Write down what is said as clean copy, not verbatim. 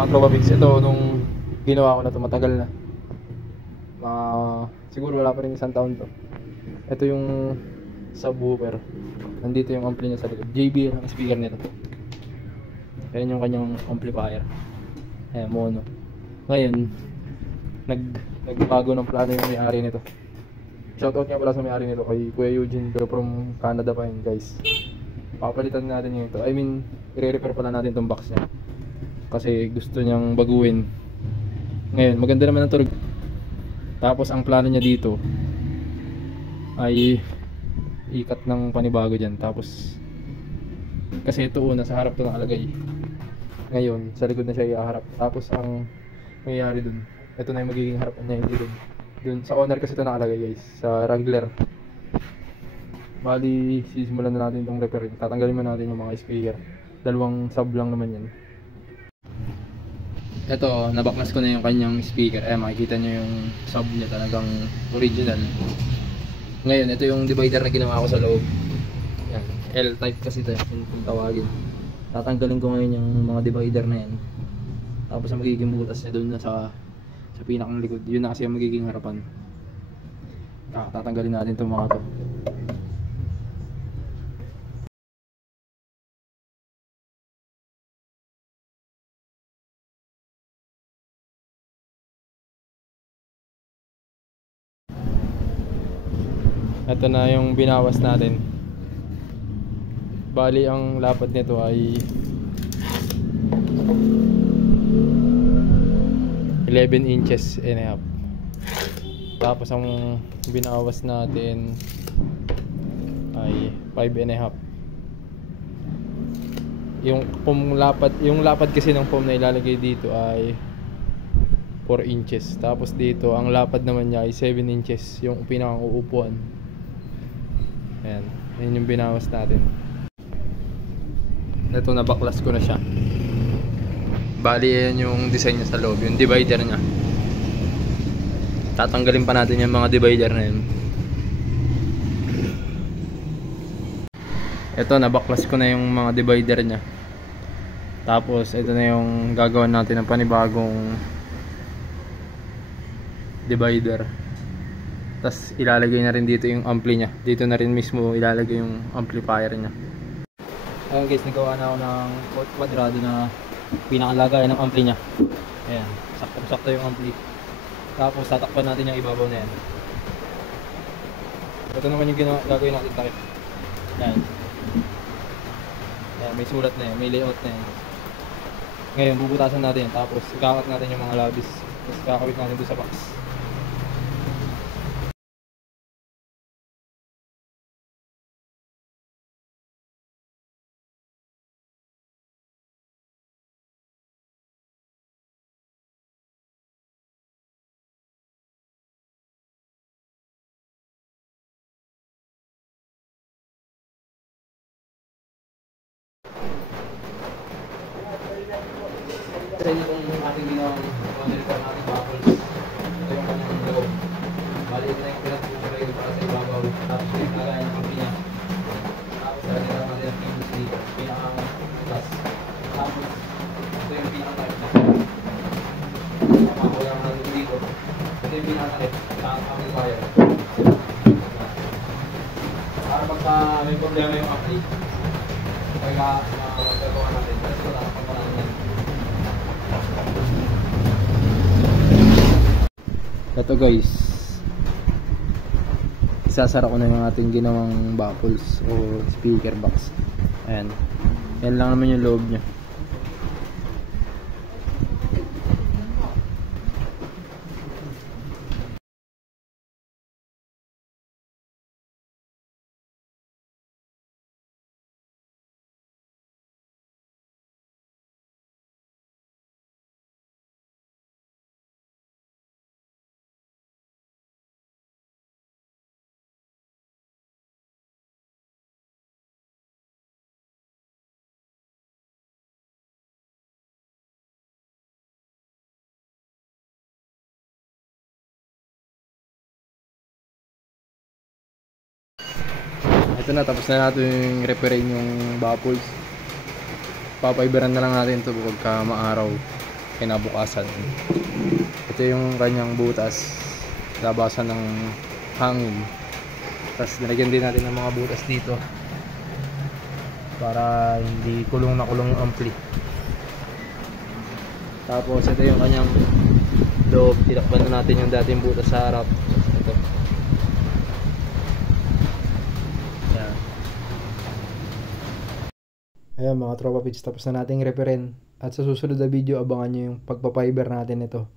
mga tropa pigs. Ito nung ginawa ko na ito, matagal na. Siguro wala pa rin 1 taon to. Ito yung subwoofer. Nandito yung ampli niya sa likod. JBL ang speaker nito. Ayan yung kanyang amplifier. Ayan, mono. Ngayon, nagbago ng plano yung may-ari nito. Shoutout nga pala sa may-ari nito kay Kuya Eugene, pero from Canada pa yun, guys. Papalitan natin yung ito. I mean, i-repair pala natin itong box niya. Kasi gusto niyang baguhin. Ngayon, maganda naman ang tunog. Tapos ang plano niya dito ay ikat ng panibago dyan. Tapos kasi ito una sa harap ito nakalagay. Ngayon sa likod na siya ihaharap. Tapos ang mangyayari dun, ito na yung magiging harapan niya, hindi dun sa owner kasi ito nakalagay, guys, sa Wrangler. Bali sisimulan na natin itong repairing. Tatanggalin mo natin yung mga speaker. 2 sub lang naman yan. Ito, nabaklas ko na yung kanyang speaker. Makikita nyo yung sub niya, talagang original. Ngayon, ito yung divider na ginawa ko sa loob. Yan, L-type kasi ito yung tawagin. Tatanggalin ko ngayon yung mga divider na yan. Tapos ang magiging butas niya doon na sa pinakang likod. Yun na kasi ang magiging harapan. Tatanggalin natin itong mga to. Ito na yung binawas natin. Bali ang lapad nito ay 11 inches and a half. Tapos ang binawas natin ay 5 and a half. Yung lapad kasi ng foam na ilalagay dito ay 4 inches. Tapos dito ang lapad naman niya ay 7 inches, yung pinakang uupuan. Ayan, yun yung binawas natin. Ito, nabaklas ko na siya. Bali, yan yung design niya sa loob, yung divider niya. Tatanggalin pa natin yung mga divider na yun. Ito, nabaklas ko na yung mga divider niya. Tapos, ito na yung gagawin natin ng panibagong divider. Tapos ilalagay na rin dito yung ampli niya. Dito na rin mismo ilalagay yung amplifier niya. Ayan guys, nagawa na ako ng kwadrado na pinakalagay ng ampli niya. Ayan, sakto yung ampli. Tapos tatakpan natin yung ibabaw na yan. Ito naman yung gagawin natin takip. Ayan. Ayan, may sulat na yan, may layout na yan. Ngayon, bubutasan natin yan. Tapos ikakat natin yung mga labis. Tapos kakawit natin doon sa box. Ito yung ating ginawang monitor natin baffles. Ito yung kanyang loob. Bali, ito na yung pinag-upgrade para sa ibabaw. Tapos yung kagaya ng kampi niya. Tapos talaga natin ang PVC, pinaka-plus. Tapos ito yung pinaka-type na. Makakulang natin dito. Ito yung pinaka-type sa amplifier. Para pagka may problema yung ampli, kaya magagawa natin. Kasi ito na pagkalaan yan. Ito guys, isasara ko na yung ating ginawang baffles o speaker box. Ayan, yan lang naman yung loob nya. Ito na, tapos na natin yung repairing yung baffles. Papaiberan na lang natin ito pagka maaraw. kinabukasan. Ito yung kanyang butas, labasan ng hangin. Tapos nilagyan din natin ng mga butas dito para hindi kulong na kulong yung ampli. Tapos ito yung kanyang loob, tinakpan na natin yung dating butas sa harap. Ito. Ayan. Ayan mga tropa pitch, tapos na nating referent. At sa susunod na video, abangan nyo yung pagpapiber natin ito.